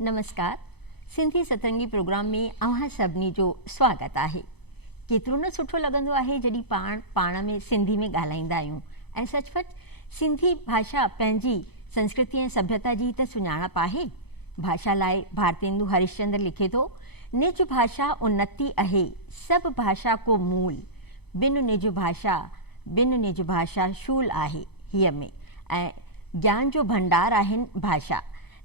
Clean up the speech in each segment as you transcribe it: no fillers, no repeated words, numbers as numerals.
नमस्कार। सिंधी सतरंगी प्रोग्राम में अव्हां सभिनी जो स्वागत है। केतिरो न सुठो लगंदो आहे जॾहिं पाण में सिंधी में ॻाल्हाईंदा आहियूं ऐं सचपच सिंधी भाषा पंहिंजी संस्कृति ऐं सभ्यता जी त सुञाणप आहे। भाषा लाइ भारतेंदु हरिश्चंद्र लिखे थो, निज भाषा उन्नति आहे, सब भाषा को मूल, बिन निज भाषा शूल आहे हीअ में। ऐं ज्ञान जो भंडार आहिनि भाषा,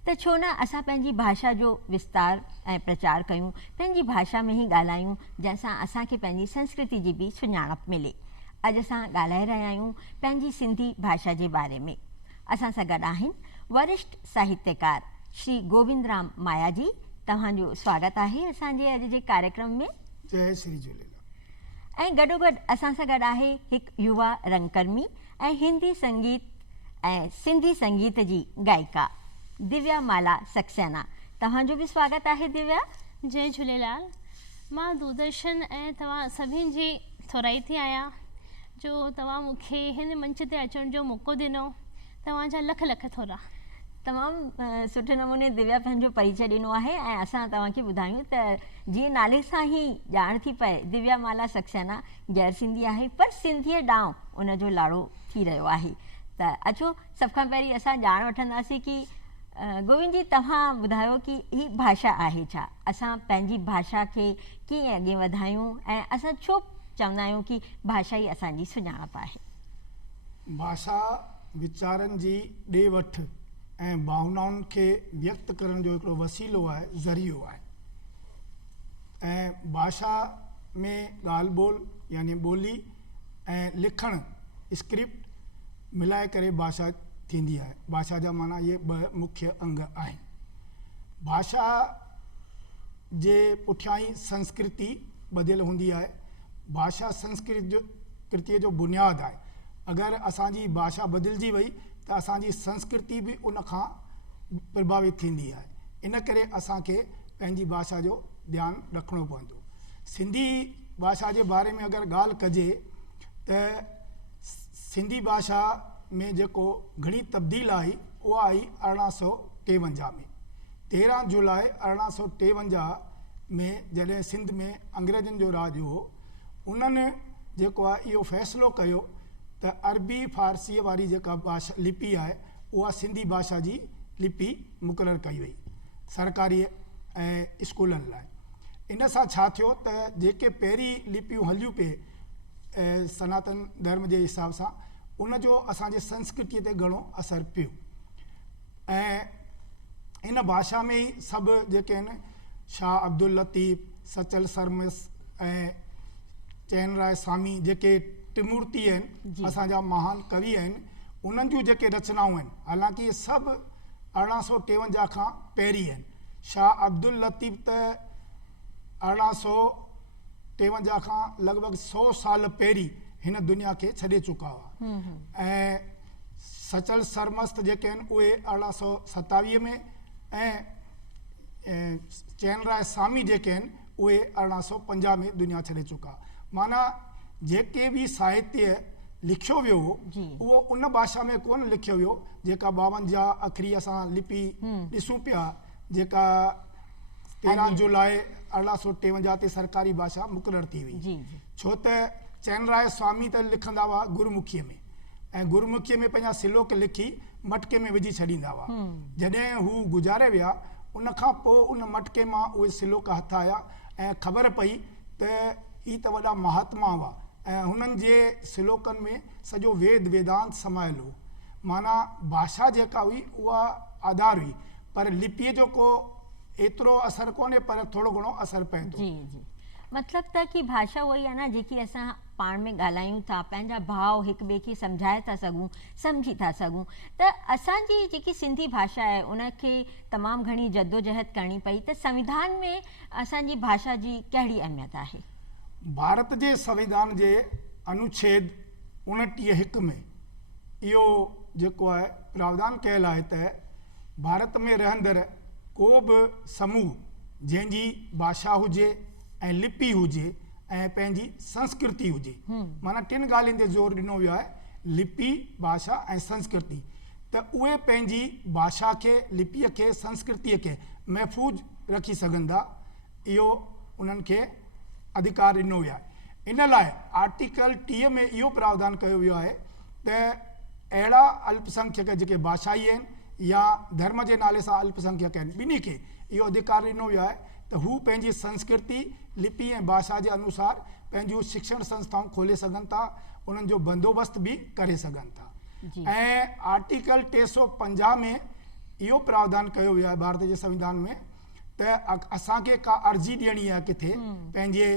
त छो न असां पंहिंजी भाषा जो विस्तार ऐं प्रचार कयूं, पंहिंजी भाषा में ई ॻाल्हायूं, जंहिंसां असांखे पंहिंजी संस्कृति जी बि सुञाणप मिले। अॼु असां ॻाल्हाए रहिया आहियूं पंहिंजी सिंधी भाषा जे बारे में। असां सां गॾु आहिनि वरिष्ठ साहित्यकार श्री गोविंद राम माया जी। तव्हांजो स्वागत आहे असांजे अॼु जे कार्यक्रम में। जय श्री झूलेलाल। ऐं गॾोगॾु असां सां गॾु आहे हिकु युवा रंगकर्मी ऐं हिंदी संगीत ऐं सिंधी संगीत जी गायिका दिव्या माला सक्सेना। तव्हांजो बि स्वागत आहे दिव्या। जय झूलेलाल। मां दूरदर्शन ऐं तव्हां सभिनि जी थोराई थी आहियां जो तव्हां मूंखे हिन मंच ते अचण जो मौक़ो ॾिनो। तव्हांजा लख लख थोरा। तमामु सुठे नमूने दिव्या पंहिंजो परिचय ॾिनो आहे ऐं असां तव्हांखे ॿुधायूं त जीअं नाले सां ई ॼाण थी पए, दिव्या माला सक्सेना गैर सिंधी आहे पर सिंधीअ ॾांहुं उनजो लाड़ो थी रहियो आहे। त अचो सभ खां पहिरीं असां ॼाण वठंदासीं कि गोविंद जी तव्हां ॿुधायो कि ही भाषा आहे छा, असां पंहिंजी भाषा खे कीअं अॻे वधायूं ऐं असां छो चवंदा आहियूं कि भाषा ई असांजी सुञाणप आहे। भाषा वीचारनि जी ॾे वठि ऐं भावनाउनि खे व्यक्त करण जो हिकिड़ो वसीलो आहे, ज़रियो आहे। ऐं भाषा में ॻाल्हि ॿोल यानी ॿोली ऐं लिखणु स्क्रिप्ट मिलाए करे भाषा थींदी आहे। भाषा जा माना इहे ॿ मुख्य अंग आहिनि। भाषा जे पुठियां ई संस्कृति ॿधियल हूंदी आहे। भाषा संस्कृतीअ जो बुनियादु आहे। अगरि असांजी भाषा बदिलजी वई त असांजी संस्कृति बि उन खां प्रभावित थींदी आहे। इन करे असांखे पंहिंजी भाषा जो ध्यानु रखिणो पवंदो। सिंधी भाषा जे बारे में अगरि ॻाल्हि कजे त सिंधी भाषा में जेको घणी तब्दील आई उहा आई 1853 में। 13 जुलाई 1853 में जॾहिं सिंध में अंग्रेज़नि जो राज हो, उन्हनि जेको आहे इहो फ़ैसिलो कयो त अरबी फ़ारसीअ वारी जेका भाषा लिपि आहे उहा सिंधी भाषा जी लिपि मुक़ररु कई वई सरकारी ऐं स्कूलनि लाइ। इन सां छा थियो त जेके पहिरीं लिपियूं हलियूं पिए सनातन धर्म जे हिसाब सां, उनजो असांजे संस्कृतीअ ते घणो असरु पियो। ऐं इन भाषा में ई सभु जेके आहिनि शाह अब्दुल लतीफ़, सचल सरमस ऐं चैनराय स्वामी जेके त्रिमूर्ति आहिनि, असांजा महान कवि आहिनि, उन्हनि जूं जेके रचनाऊं आहिनि, हालांकि इहे सभु 1853 खां पहिरीं आहिनि। शाह अब्दुल लतीफ़ त 1853 खां लॻभॻि 100 साल पहिरीं हिन दुनिया खे छॾे चुका हुआ। ऐं सचल सरमस्त जेके आहिनि उहे 1827 में ऐं चैनराय स्वामी जेके आहिनि उहे 1850 में दुनिया छॾे चुका। माना जेके बि साहित्य लिखियो वियो हो उहो उन भाषा में कोन लिखियो वियो जेका 52 अखरी असां लिपि ॾिसूं पिया, जेका 13 जुलाई 1853 ते सरकारी भाषा मुक़ररु थी हुई। छो त चैनराय स्वामी त लिखंदा हुआ गुरुमुखीअ में ऐं गुरुमुखीअ में पंहिंजा सिलोक लिखी मटके में विझी छॾींदा हुआ। जॾहिं हू गुज़ारे विया उन खां पोइ उन मटके मां उहे सिलोक हथ आया ऐं ख़बर पई त ही त वॾा महात्मा हुआ ऐं हुननि जे सिलोकनि में सॼो वेद वेदांत समायल हो। माना भाषा जेका हुई उहा आधार हुई, पर लिपीअ जो को एतिरो असरु कोन्हे, पर थोरो घणो असरु पए थो। मतलब त कि भाषा उहा ई आहे न जेकी असां पाण में ॻाल्हायूं था, पंहिंजा भाव हिक ॿिए खे सम्झाए था सघूं, सम्झी था सघूं। त असांजी जेकी सिंधी भाषा आहे उनखे तमामु घणी जद्दोजहद करणी पई, त संविधान में असांजी भाषा जी कहिड़ी अहमियत आहे? भारत जे संविधान जे अनुच्छेद 29(1) में इहो जेको आहे प्रावधान कयल आहे त भारत में रहंदड़ को बि समूह जंहिंजी भाषा हुजे ऐं लिपि हुजे ऐं पंहिंजी संस्कृति हुजे, माना 3 ॻाल्हियुनि ते ज़ोर ॾिनो वियो आहे, लिपि, भाषा ऐं संस्कृति। त उहे पंहिंजी भाषा खे, लिपीअ खे, संस्कृतीअ खे महफ़ूज़ रखी सघनि था। इहो उन्हनि खे अधिकार ॾिनो वियो आहे। इन लाइ आर्टिकल 30 में इहो प्रावधान कयो वियो आहे त अहिड़ा अल्पसंख्यक जेके भाषाई आहिनि या धर्म जे नाले सां अल्पसंख्यक आहिनि, ॿिन्ही खे इहो अधिकार ॾिनो वियो आहे त हू पंहिंजी संस्कृति, लिपि ऐं भाषा जे अनुसार पंहिंजूं शिक्षण संस्थाऊं खोले सघनि था, उन्हनि जो बंदोबस्त बि करे सघनि था। ऐं आर्टिकल 350 में इहो प्रावधान कयो वियो आहे भारत जे संविधान में त असांखे का अर्ज़ी ॾियणी आहे किथे पंहिंजे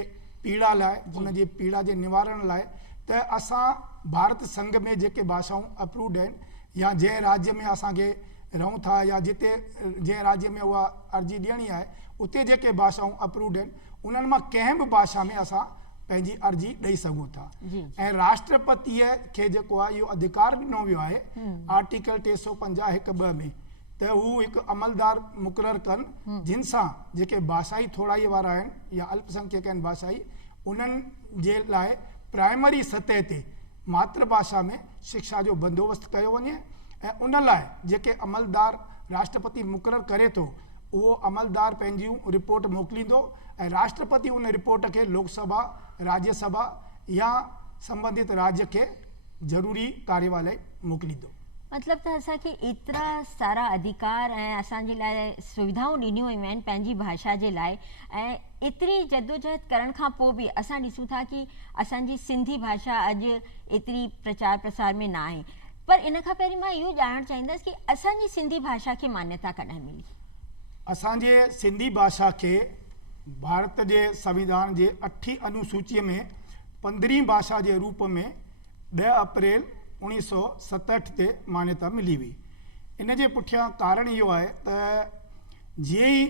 पीड़ा लाइ, उनजे पीड़ा जे निवारण लाइ, त असां भारत संघ में जेके भाषाऊं अप्रूव्ड आहिनि या जंहिं राज्य में असांखे रहूं था या जिते जंहिं राज्य में उहा अर्ज़ी ॾियणी आहे उते जेके भाषाऊं अप्रूव्ड आहिनि उन्हनि मां कंहिं बि भाषा में असां पंहिंजी अर्ज़ी ॾेई सघूं था। ऐं राष्ट्रपतिअ खे जेको आहे इहो अधिकार ॾिनो वियो आहे आर्टिकल 350(1)(ब) में त हू हिकु अमलदार मुक़ररु कनि जिन सां जेके भाषाई थोड़ाई वारा आहिनि या अल्पसंख्यक आहिनि भाषाई, उन्हनि जे लाइ प्राइमरी सतह ते मातृभाषा में शिक्षा जो बंदोबस्तु कयो वञे ऐं उन लाइ जेके अमलदार राष्ट्रपति मुक़ररु करे थो उहो अमलदार पंहिंजियूं रिपोर्ट मोकिलींदो ऐं राष्ट्रपति उन रिपोर्ट खे लोकसभा, राज्यसभा या संबंधित राज्य खे ज़रूरी कार्यवाही लाइ मोकिलींदो। मतलब त असांखे एतिरा सारा अधिकार ऐं असांजे लाइ सुविधाऊं ॾिनियूं वयूं आहिनि पंहिंजी भाषा जे लाइ, ऐं एतिरी जदोजहद करण खां पोइ बि असां ॾिसूं था कि असांजी सिंधी भाषा अॼु एतिरी प्रचार प्रसार में न आहे। पर इन खां पहिरीं मां इहो ॼाणणु चाहींदसि कि असांजी सिंधी भाषा खे मान्यता कॾहिं मिली? असांजे सिंधी भाषा खे भारत जे संविधान जे 8हीं अनुसूचीअ में 15वीं भाषा जे रूप में 10 अप्रैल 1967 ते मान्यता मिली हुई। इन जे पुठियां कारण इहो आहे त जीअं ई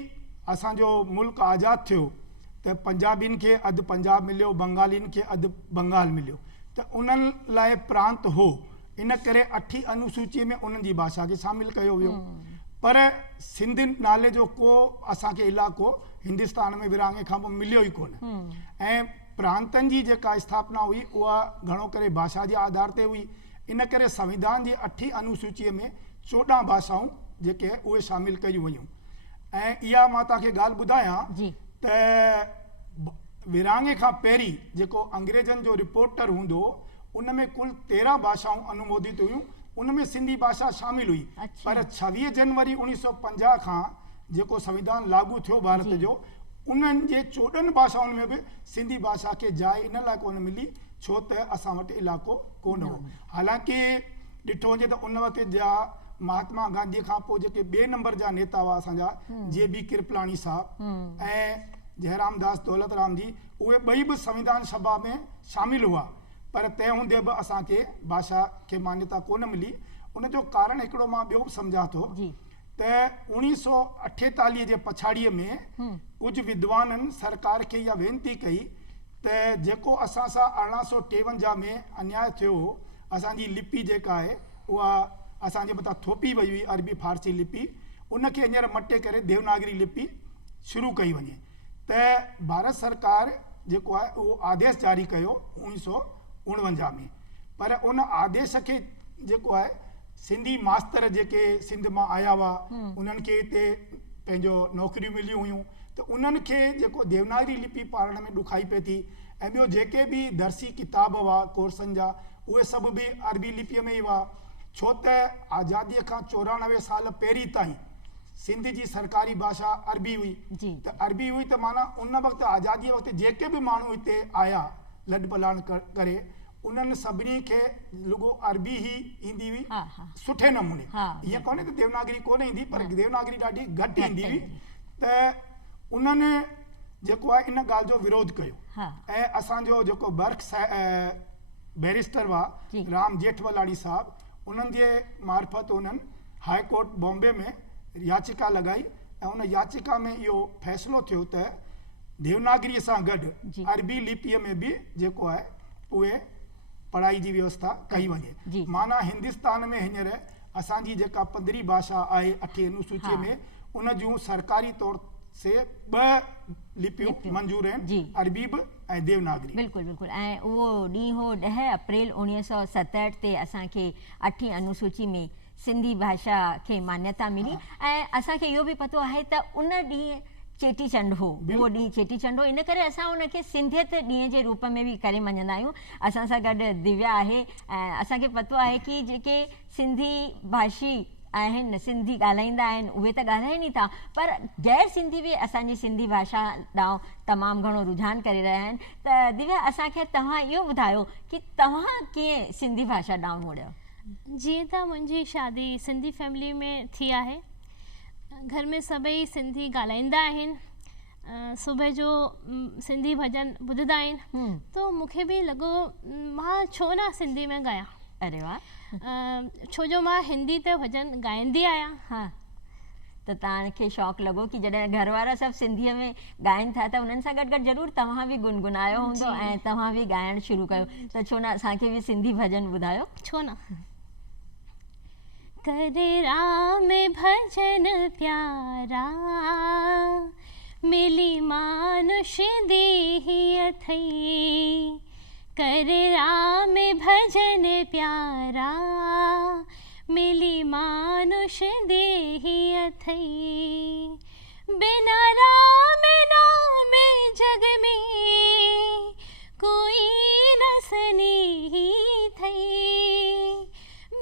असांजो मुल्क आज़ादु थियो त पंजाबियुनि खे अधु पंजाब मिलियो, बंगालियुनि खे अधु बंगाल मिलियो, त उन्हनि लाइ प्रांत हो, इन करे 8हीं अनुसूचीअ में उन्हनि जी भाषा खे शामिल कयो वियो। पर सिंध नाले जो को असांखे इलाइक़ो हिंदुस्तान में विरहाङे खां पोइ मिलियो ई कोन। ऐं प्रांतनि जी जेका स्थापना हुई उहा घणो करे भाषा जे आधार ते हुई। इन करे संविधान जी 8हीं अनुसूचीअ में 14 भाषाऊं जेके उहे शामिल कयूं वयूं। ऐं इहा मां तव्हांखे ॻाल्हि ॿुधायां त विरहाङे खां पहिरीं जेको अंग्रेज़नि जो रिपोर्टर हूंदो उन में कुल 13 भाषाऊं अनुमोदित हुयूं, उन में सिंधी भाषा शामिल हुई। पर 26 जनवरी 1950 खां जेको संविधान लागू थियो भारत जो, उन्हनि जे 14 भाषाउनि में बि सिंधी भाषा खे जाइ इन लाइ कोन मिली छो त असां वटि इलाइक़ो कोन हो। हालांकि ॾिठो वञे त उन वक़्त जा महात्मा गांधी खां पोइ जेके ॿिए नंबर जा नेता हुआ असांजा JB कृपलानी साहब ऐं जयराम दास दौलतराम जी, उहे ॿई बि संविधान सभा में शामिल हुआ, पर तंहिं हूंदे बि असांखे भाषा खे मान्यता कोन मिली। उन जो कारण हिकिड़ो मां ॿियो बि सम्झां थो त 1948 जे पछाड़ीअ में कुझु विद्वाननि सरकार खे इहा वेनती कई त जेको असां सां 1853 में अन्याय थियो हो, असांजी लिपि जेका आहे उहा असांजे मथां थोपी वई हुई, अरबी फारसी लिपि, उनखे हींअर मटे करे देवनागरी लिपि शुरू कई वञे। त भारत सरकार जेको आहे उहो आदेश जारी कयो 1949 में, पर उन आदेश खे जेको आहे सिंधी मास्तर जेके सिंध मां आया हुआ उन्हनि खे हिते पंहिंजो नौकरियूं मिलियूं हुयूं, त उन्हनि खे जेको देवनागरी लिपि पाढ़ण में ॾुखाई पई थी। ऐं ॿियो जेके बि दर्सी किताब हुआ कोर्सनि जा उहे सभु बि अरबी लिपीअ में ई हुआ, छो त आज़ादीअ खां 94 साल पहिरीं ताईं सिंध जी सरकारी भाषा अरबी हुई। त अरबी हुई त माना उन वक़्तु आज़ादीअ वक़्तु जेके बि माण्हू हिते आया लॾ पलाण करे उन्हनि सभिनी खे रुगो अरबी ई ईंदी हुई सुठे नमूने। ईअं कोन्हे त देवनागरी कोन ईंदी, पर देवनागरी ॾाढी घटि ईंदी हुई। त उन्हनि जेको आहे इन ॻाल्हि जो विरोध कयो ऐं असांजो जेको बर्क बैरिस्टर हुआ राम जेठवलाणी साहब, उन्हनि जे मार्फत उन्हनि हाई कोर्ट बॉम्बे में याचिका लॻाई ऐं उन याचिका में इहो फ़ैसिलो थियो त देवनागरीअ सां गॾु अरबी लिपीअ में बि जेको आहे उहे पढ़ाई जी व्यवस्था कई वञे। माना हिंदुस्तान में हींअर असांजी जेका 15वीं भाषा आहे 8हीं अनुसूचीअ में, उन जूं सरकारी तौर से 2 लिपियूं मंजूर आहिनि, अरबी बि ऐं देवनागरी। बिल्कुलु बिल्कुलु। ऐं उहो ॾींहुं हो 10 अप्रैल 1967 ते असांखे 8हीं अनुसूची में सिंधी भाषा खे मान्यता मिली। ऐं असांखे इहो बि पतो आहे त उन ॾींहुं चेटीचंड हो, उहो ॾींहुं चेटीचंड हो, इन करे असां उनखे सिंधियत ॾींहं जे रूप में बि करे मञंदा आहियूं। असां सां गॾु दिव्या आहे ऐं असांखे पतो आहे कि जेके सिंधी भाषी आहिनि, सिंधी ॻाल्हाईंदा आहिनि, उहे त ॻाल्हाइनि ई था, पर गैर सिंधी बि असांजी सिंधी भाषा ॾांहुं तमामु घणो रुझान करे रहिया आहिनि। त दिव्या, असांखे तव्हां इहो ॿुधायो कि तव्हां कीअं सिंधी भाषा ॾांहुं मुड़ियो? जीअं त मुंहिंजी शादी सिंधी फैमिली में थी आहे, घर में सभई सिंधी ॻाल्हाईंदा आहिनि, सुबुह जो सिंधी भॼन ॿुधंदा आहिनि, तो मूंखे बि लॻो मां छो न सिंधी में ॻायां। अरे वाह! छो जो मां हिंदी ते भॼन ॻाईंदी आहियां। हा, त तव्हांखे शौक़ु लॻो कि जॾहिं घर वारा सभु सिंधीअ में ॻाइनि था त उन्हनि सां गॾु गॾु ज़रूरु तव्हां बि गुनगुनायो हूंदो ऐं तव्हां बि ॻाइणु शुरू कयो, त छो न असांखे बि सिंधी भॼन ॿुधायो? छो न। करे राम भजन प्यारा, मिली मानुष देहि अथई। करे राम भजन प्यारा, मिली मानुष देहि अथई। बिना राम नाम जग में कोई न सनेही थई।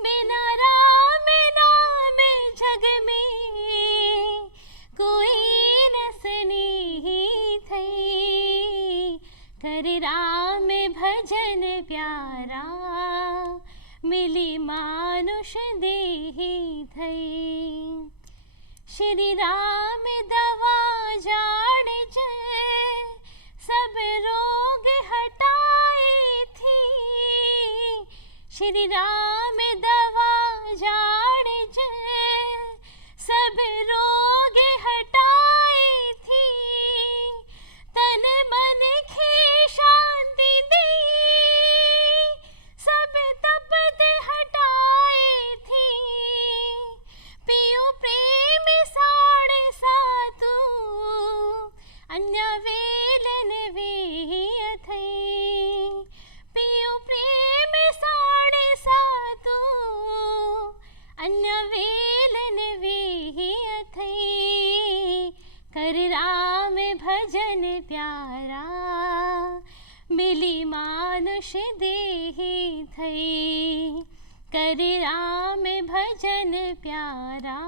बिना राम नाम जग में कोई न सनेही थई। कर राम भजन प्यारा, मिली मानुष देहि थई। श्री राम दवा जान जय, सब रोग हटाए थी। श्री राम दवा जान जय, सब रोग हटाए थी। तन मन की शांति दी, सब तपत हटाए थी। पियो प्रेम साढ़े सातु, अन्य वेलन वे अथई। पियो प्रेम साढ़े सातु, अन्य वेलन वे अथई। कर राम भजन प्यारा, मिली मानुष देहि थई। कर राम भजन प्यारा,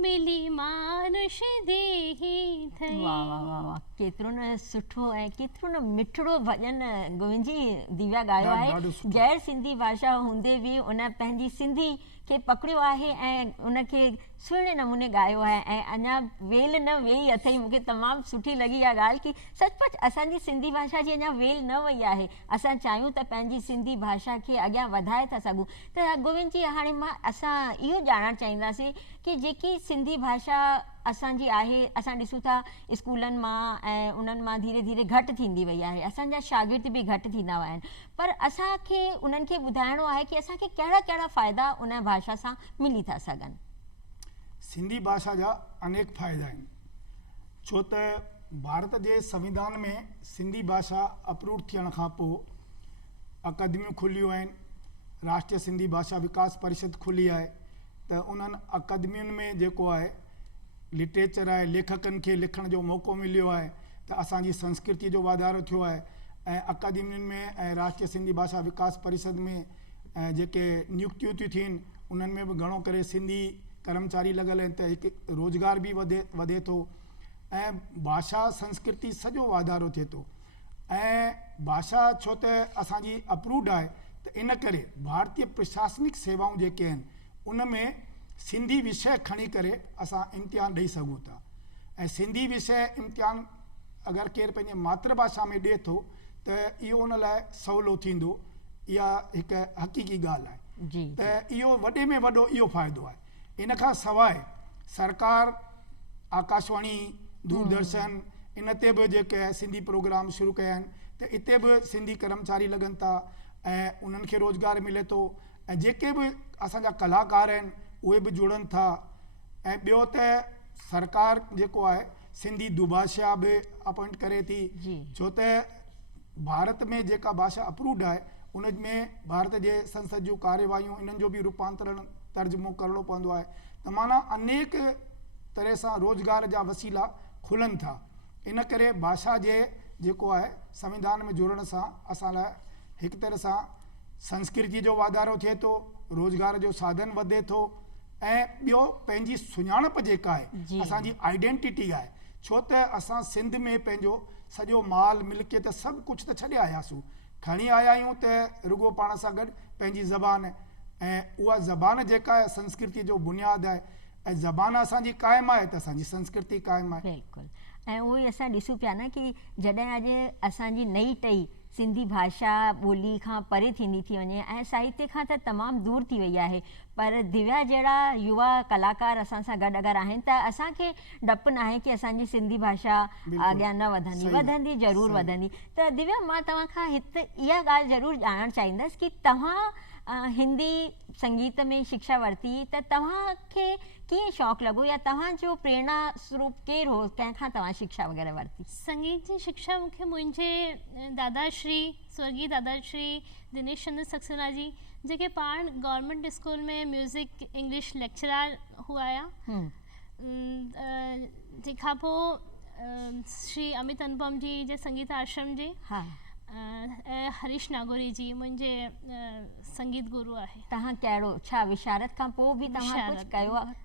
मिली मानुष देहि थई। वाह वाह वाह वाह, केतिरो न सुठो ऐं केतिरो न मिठड़ो भॼन गोविंद जी दिव्या ॻायो आहे। गैर सिंधी भाषा हूंदे बि उन पंहिंजी सिंधी खे पकड़ियो आहे ऐं उनखे सुहिणे नमूने ॻायो आहे ऐं अञा वेल न वेई अथई। मूंखे तमामु सुठी लॻी इहा ॻाल्हि कि सचपच असांजी सिंधी भाषा जी अञा वेल न वई आहे। असां चाहियूं त पंहिंजी सिंधी भाषा खे अॻियां वधाए था सघूं। त गोविंद जी, हाणे असां इहो ॼाणणु चाहींदासीं कि जेकी सिंधी भाषा असांजी आहे, असां ॾिसूं था स्कूलनि मां ऐं उन्हनि मां धीरे धीरे घटि थींदी वई आहे, असांजा शागिर्द बि घटि थींदा विया आहिनि, पर असांखे उन्हनि खे ॿुधाइणो आहे कि असांखे कहिड़ा कहिड़ा फ़ाइदा उन भाषा सां मिली था सघनि। सिंधी भाषा जा अनेक फ़ाइदा आहिनि, छो त भारत जे संविधान में सिंधी भाषा अप्रूव थियण खां पोइ अकादमियूं खुलियूं आहिनि। राष्ट्रीय सिंधी भाषा विकास परिषद खुली आहे, त उन्हनि अकादमियुनि में जेको आहे लिटरेचर आहे, लेखकनि खे लिखण जो मौक़ो मिलियो आहे, त असांजी संस्कृति जो वाधारो थियो आहे। ऐं अकादमियुनि में ऐं राष्ट्रीय सिंधी भाषा विकास परिषद में जेके नियुक्तियूं थियूं थियनि, उन्हनि में बि घणो करे सिंधी कर्मचारी लॻल आहिनि, त हिकु रोज़गार बि वधे थो ऐं भाषा संस्कृति सॼो वाधारो थिए थो। ऐं भाषा छो त असांजी अप्रूव्ड आहे, त इन करे भारतीय प्रशासनिक सेवाऊं जेके आहिनि उन में सिंधी विषय खणी करे असां इम्तिहान ॾेई सघूं था। ऐं सिंधी विषय इम्तिहान अगरि केरु पंहिंजे मातृभाषा में ॾिए थो त इहो उन लाइ सवलो थींदो। इहा हिकु हक़ीक़ी ॻाल्हि आहे। त इहो वॾे में वॾो इहो फ़ाइदो आहे। इन खां सवाइ सरकार आकाशवाणी, दूरदर्शन, इन ते बि जेके सिंधी प्रोग्राम शुरू कया आहिनि, त इते बि सिंधी कर्मचारी लॻनि था ऐं उन्हनि खे रोज़गार मिले थो। ऐं जेके बि असांजा कलाकार आहिनि उहे बि जुड़नि था। ऐं ॿियो त सरकार जेको आहे सिंधी दुभाषा बि अपॉइंट करे थी, छो त भारत में जेका भाषा अप्रूव्ड आहे उन में भारत जे संसद जूं कार्यवाहियूं इन्हनि जो बि रूपांतरण तर्जुमो करिणो पवंदो आहे। त माना अनेक तरह सां रोज़गार जा वसीला खुलनि था। इन करे भाषा जे जेको आहे संविधान में जुड़ण सां असां लाइ हिकु तरह सां संस्कृति जो वाधारो थिए थो, रोज़गार जो साधन वधे थो, ऐं ॿियो पंहिंजी सुञाणप जेका आहे असांजी आइडेंटिटी आहे। छो त असां सिंध में पंहिंजो सॼो माल मिल्कियत सभु कुझु त छॾे आयासीं, खणी आया आहियूं त रुगो पाण सां गॾु पंहिंजी ज़बान, ऐं उहा ज़बान जेका आहे संस्कृति जो बुनियादु आहे, ऐं ज़बान असांजी क़ाइमु आहे त असांजी संस्कृति क़ाइमु आहे। बिल्कुलु। ऐं उहो ई असां ॾिसूं पिया न कि जॾहिं अॼु असांजी नई टई सिंधी भाषा ॿोली खां परे थींदी थी वञे ऐं साहित्य खां त तमामु दूर थी वई आहे, पर दिव्या जहिड़ा युवा कलाकार असां सां गॾु अगरि आहिनि त असांखे डपु न आहे कि असांजी सिंधी भाषा अॻियां न वधंदी, वधंदी ज़रूरु वधंदी। त दिव्या, मां तव्हां खां हिते इहा ॻाल्हि ज़रूरु ॼाणणु चाहींदसि कि तव्हां हिंदी संगीत में शिक्षा वरिती त तव्हांखे कीअं शौक़ु लॻो या तव्हांजो प्रेरणा स्रोत केरु हो, कंहिंखां तव्हां शिक्षा वग़ैरह वरिती? संगीत जी शिक्षा मूंखे मुंहिंजे दादाश्री स्वर्गीय दादाश्री दिनेश चंद्र सक्सेना जी, जेके पाण गवर्नमेंट स्कूल में म्यूज़िक इंग्लिश लेक्चरार हुआ हुया। तंहिंखां पोइ श्री अमित अनुपम जी जे संगीत आश्रम जे हरीश नागोरी जी मुंहिंजे संगीत गुरु आहे। तव्हां कहिड़ो, छा विशारद खां पोइ बि तव्हां कुझु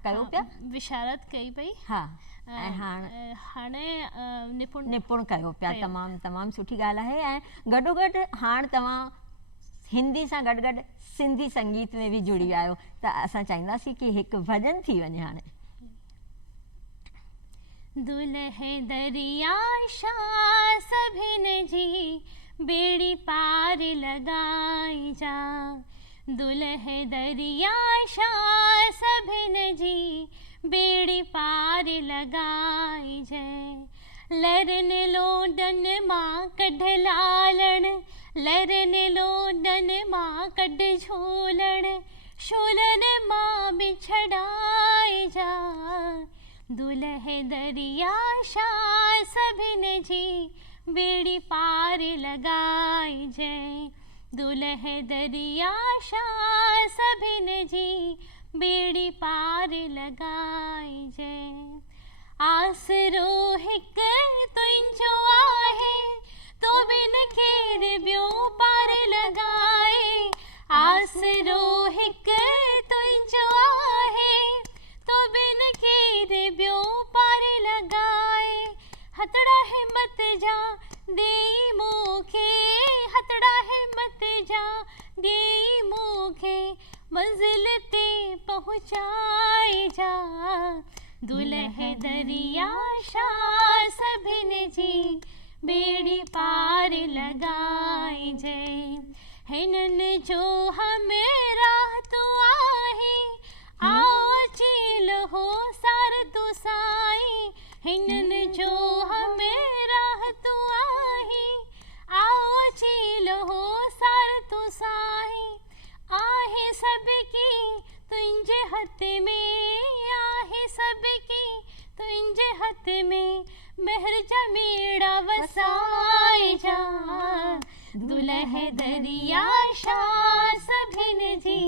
कयो पिया? विशारद कई पई, ऐं हाणे निपुण कयो पिया। तमामु तमामु सुठी ॻाल्हि आहे। ऐं गॾोगॾु हाणे तव्हां हिंदी सां गॾु गॾु सिंधी संगीत में बि जुड़ी विया आहियो, त असां चाहींदासीं कि हिकु भॼन थी वञे हाणे। दुल्हे दरिया शाह सभिन जी बेड़ी पार लगाई जा, दुल्हे दरिया शाह सभिन जी बेड़ी पार लगाई जय। लरन लोडन मां कढ लालण, लरन लोडन मां कढ झूलण, शूलन मां बिछड़ाए जा, दुल्हे दरिया शाह सभिन जी बेड़ी पार लगाई जय, दुल्हे दरिया शाह सभिन जी बेड़ी पार लगाई जय। आसरो हिकु तुंहिंजो आहे, तो बिन केर ॿियो पार लगाए, आसरो हिकु तुंहिंजो आहे, तो बिन केर ॿियो पार लगाए। हथड़ा हिम्मत जा देई मूंखे, हथड़ा हिम्मत जा देई मूंखे, मंज़िल ते पहुचाए जा, दुल्हे दरिया शाह सभिन जी बेड़ी पार लगाई जय। हिननि जो हमरा तू आहे, आओ चील हो सार तू साई, हिननि जो हमरा तू आहे, आओ चील हो सार तू साई। आहे सबकी तुंहिंजे हथ में, आहे सबकी तुंहिंजे हथ में, महर जा मेड़ा वसाए जा, दुल्हे दरिया शाह सभिन जी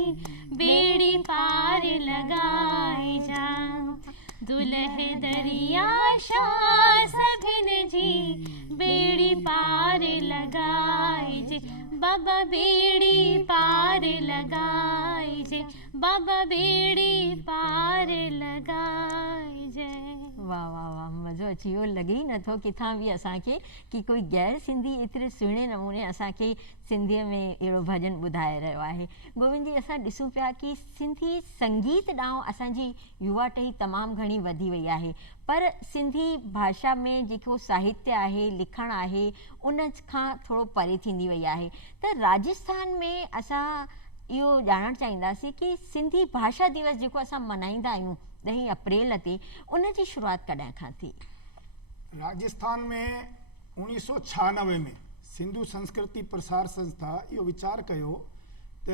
बेड़ी पार लगाए जा, दुल्हे दरिया शाह सभिन जी बेड़ी पार लगाए जे, बाबा बेड़ी पार लगाए जे, बाबा बेड़ी पार लगाए जे। वाह वाह वाह, मज़ो अची वियो। लॻे ई नथो किथां बि असांखे कि कोई गैर सिंधी एतिरे सुहिणे नमूने असांखे सिंधीअ में अहिड़ो भॼन ॿुधाए रहियो आहे। गोविंद जी, असां ॾिसूं पिया कि सिंधी संगीत ॾांहुं असांजी युवा टही तमामु घणी वधी वई आहे, पर सिंधी भाषा में जेको साहित्य आहे, लिखण आहे, उन खां थोरो परे थींदी वई आहे। त राजस्थान में असां इहो ॼाणणु चाहींदासीं कि सिंधी भाषा दिवस जेको असां मल्हाईंदा आहियूं 10 अप्रैल ते, उन जी शुरूआत कॾहिं खां थी? राजस्थान में 1996 में सिंधु संस्कृति प्रसार संस्था इहो वीचार कयो त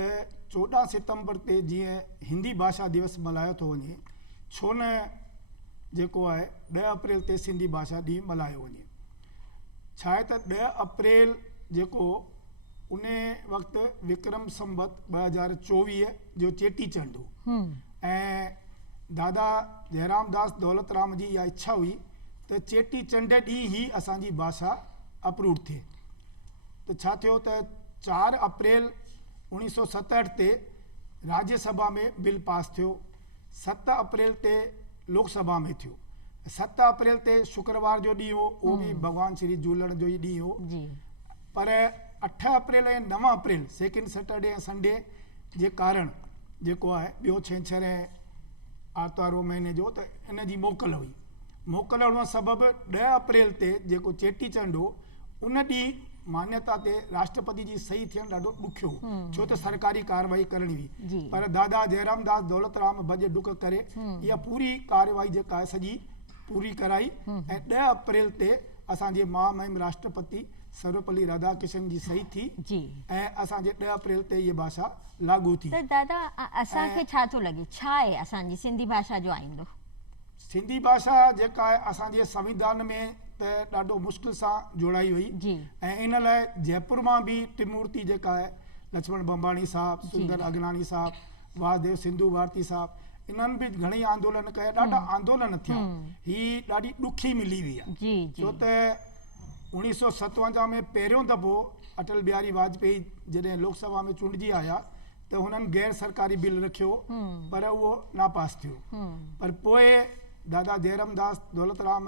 14 सितंबर ते जीअं हिंदी भाषा दिवस मल्हायो थो वञे, छो न जेको आहे 10 अप्रैल ते सिंधी भाषा ॾींहुं मल्हायो वञे। छा आहे त 10 अप्रैल जेको उन वक़्तु विक्रम संबत 2024 जो चेटीचंड हो ऐं दादा जयराम दास दौलतराम जी इहा इच्छा हुई त चेटीचंड ॾींहुं ई असांजी भाषा अप्रूव थिए। त छा थियो त 4 अप्रैल 1967 ते राज्यसभा में बिल पास थियो, 7 अप्रैल ते लोकसभा में थियो, 7 अप्रैल ते शुक्रवार जो ॾींहुं हो, उहो बि भॻवान श्री झूलण जो ई ॾींहुं हो। पर 8 अप्रैल ऐं 9 अप्रैल सेकेंड सैटरडे ऐं संडे जे कारण जेको आहे ॿियो छंछरु ऐं आर्तवार महीने जो त इन जी मोकल हुई। मोकल हुअण सबबि 10 अप्रैल ते जेको चेटीचंड हो उन ॾींहुं मान्यता ते राष्ट्रपति जी सही थियणु ॾाढो ॾुखियो हो, छो त सरकारी कार्रवाई करणी हुई। पर दादा जयराम दास दौलतराम भॼ डुक करे इहा पूरी कार्रवाई जेका आहे सॼी पूरी कराई ऐं 10 अप्रैल ते असांजे महामहिम राष्ट्रपति सर्वपल्ली राधाकृष्णन जी सही थी ऐं असांजे 10 अप्रैल ते इहा भाषा लागू थी। त दादा असांखे छा थो लॻे, छा आहे असांजी सिंधी भाषा जो आईंदो? सिंधी भाषा जेका आहे असांजे संविधान में त ॾाढो मुश्किल सां जोड़ाई हुई ऐं इन लाइ जयपुर मां बि टिमूर्ति जेका आहे लक्ष्मण बंबाणी साहब, सुंदर अगनानी साहब, वासुदेव सिंधु भारती साहब, इन्हनि बि घणेई आंदोलन कया, ॾाढा आंदोलन थिया। ही ॾाढी ॾुखी मिली हुई आहे छो त 1957 में पहिरियों दफ़ो अटल बिहारी वाजपेयी जॾहिं लोकसभा में चूंडिजी आया त हुननि गैर सरकारी बिल रखियो पर उहो नापास थियो। पर पोइ दादा जयराम दास दौलतराम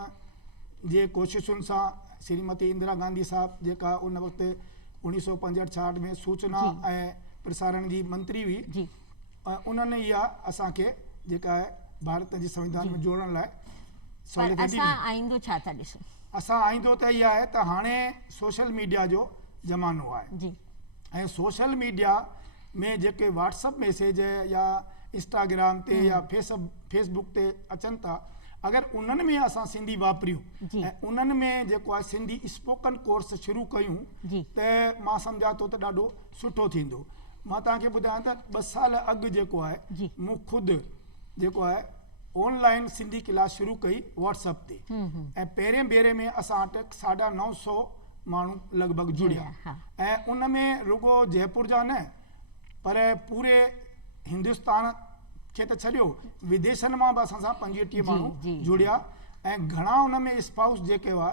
जे कोशिशुनि सां श्रीमती इंदिरा गांधी साहब जेका उन वक़्तु 1965-66 में सूचना ऐं प्रसारण जी मंत्री हुई, उन्हनि इहा असांखे जेका आहे भारत जे संविधान में जोड़ण लाइ सहूलियत ॾिनी। असां आईंदो छा था ॾिसूं? असां आईंदो त इहा आहे त हाणे सोशल मीडिया जो ज़मानो आहे ऐं सोशल मीडिया में जेके व्हाट्सअप मैसेज या इंस्टाग्राम ते या फेसबुक ते अचनि था, अगरि उन्हनि में असां सिंधी वापरियूं ऐं उन्हनि में जेको आहे सिंधी स्पोकन कोर्स शुरू कयूं त मां सम्झां थो त ॾाढो सुठो थींदो। मां तव्हांखे ॿुधायां त 2 साल अॻु जेको आहे मूं ख़ुदि जेको आहे ऑनलाइन सिंधी क्लास शुरू कई व्हाट्सअप ते ऐं पहिरें भेरे में असां वटि 950 माण्हू लॻभॻि जुड़िया ऐं उन में रुगो जयपुर जा न पर पूरे हिंदुस्तान खे त छॾियो, विदेशनि मां बि असां सां 25 माण्हू जुड़िया ऐं घणा उन में स्पाउस जेके हुआ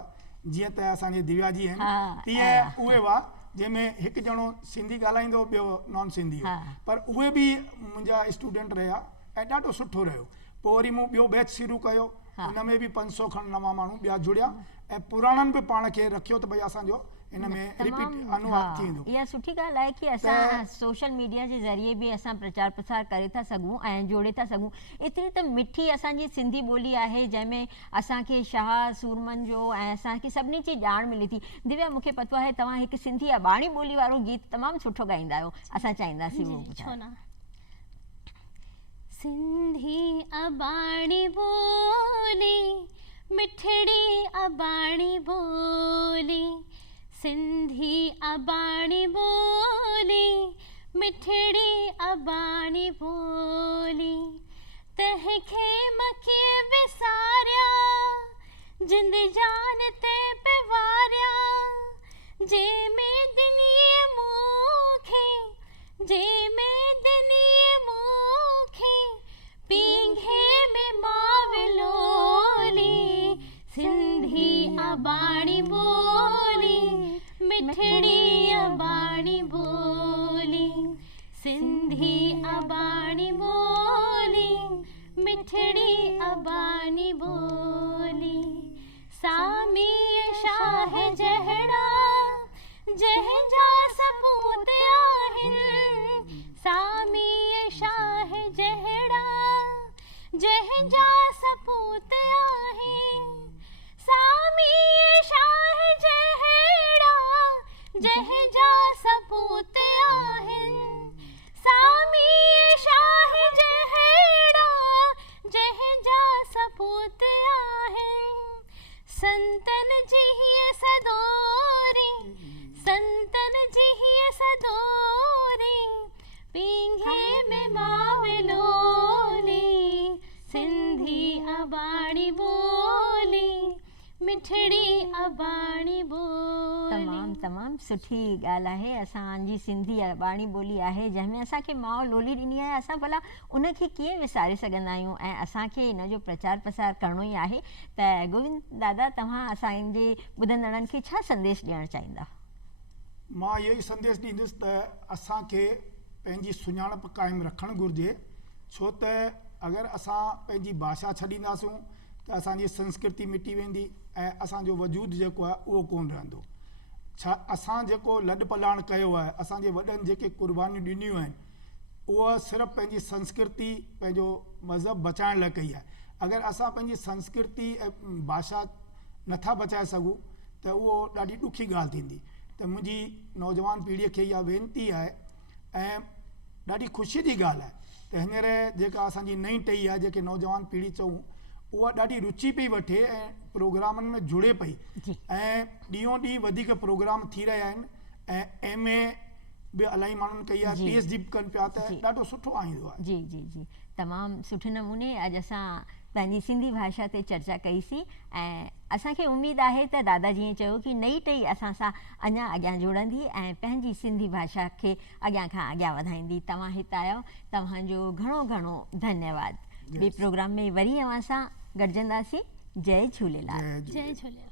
जीअं त असांजे दिव्या जी आहिनि तीअं उहे हुआ जंहिंमें हिकु ॼणो सिंधी ॻाल्हाईंदो ॿियो नॉन सिंधी, पर उहे बि मुंहिंजा स्टूडेंट रहिया ऐं ॾाढो सुठो रहियो। पोइ वरी मूं ॿियो बैच शुरू कयो, हुन में बि 500 खनि नवां माण्हू ॿिया जुड़िया ऐं पुराणनि बि पाण खे रखियो त भई असांजो इन में रिपीट अनुवाद थींदो। इहा सुठी ॻाल्हि आहे कि असां सोशल मीडिया जे ज़रिए बि असां प्रचार प्रसार करे था सघूं ऐं जोड़े था सघूं। एतिरी त मिठी असांजी सिंधी ॿोली आहे जंहिंमें असांखे शाह सूरमन जो ऐं असांखे सभिनी जी ॼाण मिले थी। दिव्या, मूंखे पतो आहे तव्हां हिकु सिंधी अबाणी ॿोली वारो गीत तमामु सुठो ॻाईंदा आहियो, असां चाहींदासीं उहो ॿुधायो। सिंधी अबाणी बोली मिठड़ी अबाणी बोली, सिंधी अबाणी बोली मिठड़ी अबाणी बोली, तंहिंखे मखे विसारिया जिंद जान ते पिवारिया, जे में दिनीअ मूंखे जे में दिनीअ मूंखे पींघे में मावलोली, सिंधी अबाणी बोली मिठड़ी अबाणी बोली, सिंधी अबाणी बोली मिठड़ी अबाणी बोली, सामी शाह जहड़ा जंहिंजा सपूत आहिनि, सामी शाह जहड़ा जंहिंजा सपूत आहिनि, सामी शाह जहड़ा जंहिंजा सपूत आहिनि, सामी शाह जहड़ा जंहिंजा सपूत आहिनि, संतन जी सदोरी संतन जी सदोरी, पींघे में मावलोली, सिंधी अबाणी बोली मिठड़ी अबाणी बोली। तमामु सुठी ॻाल्हि आहे। असांजी सिंधी अबाणी ॿोली आहे जंहिंमें असांखे माउ लोली ॾिनी आहे, असां भला उनखे कीअं विसारे सघंदा आहियूं ऐं असांखे हिन जो प्रचार प्रसार करिणो ई आहे। त गोविंद दादा, तव्हां असांजे ॿुधंदड़नि खे छा संदेश ॾियणु चाहींदा? मां इहो ई संदेश ॾींदुसि त असांखे पंहिंजी सुञाणप क़ाइमु रखणु घुरिजे, छो त अगरि असां पंहिंजी भाषा छॾींदासूं त असांजी संस्कृति मिटी वेंदी ऐं असांजो वजूद जेको आहे उहो कोन रहंदो। छा असां जेको लॾ पलाण कयो आहे, असांजे वॾनि जेके क़ुर्बानियूं ॾिनियूं आहिनि, उहा सिर्फ़ु पंहिंजी संस्कृति पंहिंजो मज़हब बचाइण लाइ कई आहे। अगरि असां पंहिंजी संस्कृति ऐं भाषा नथा बचाए सघूं त उहो ॾाढी ॾुखी ॻाल्हि थींदी। त मुंहिंजी नौजवान पीढ़ीअ खे इहा वेनिती आहे ऐं ॾाढी ख़ुशी जी ॻाल्हि आहे त हींअर जेका असांजी नई टही आहे, जेके नौजवान पीढ़ी चऊं, उहा ॾाढी रुचि पई वठे ऐं प्रोग्रामनि में जुड़े पई ऐं ॾींहों ॾींहुं वधीक प्रोग्राम थी रहिया आहिनि ऐं MA बि इलाही माण्हुनि कई आहे, PhD बि कनि पिया, त ॾाढो सुठो आईंदो आहे। जी जी जी, तमामु सुठे नमूने अॼु असां पंहिंजी सिंधी भाषा ते चर्चा कईसीं ऐं असांखे उमेदु आहे त दादा जीअं चयो कि नई टही असां सां अञा अॻियां जुड़ंदी ऐं पंहिंजी सिंधी भाषा खे अॻियां खां अॻियां वधाईंदी। तव्हां हिते आयो, तव्हांजो घणो घणो धन्यवाद। ॿिए प्रोग्राम में वरी अव्हां सां गॾिजंदासीं। जय झूलेलाल। जय झूलेलाल।